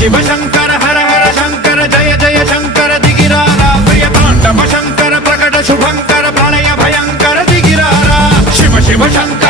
शिव शंकर हर हर शंकर जय जय शंकर दिगिरारा प्रिय तांडव शंकर प्रकट शुभंकर प्रलय भयंकर दिगिरारा शिव शिव शंकर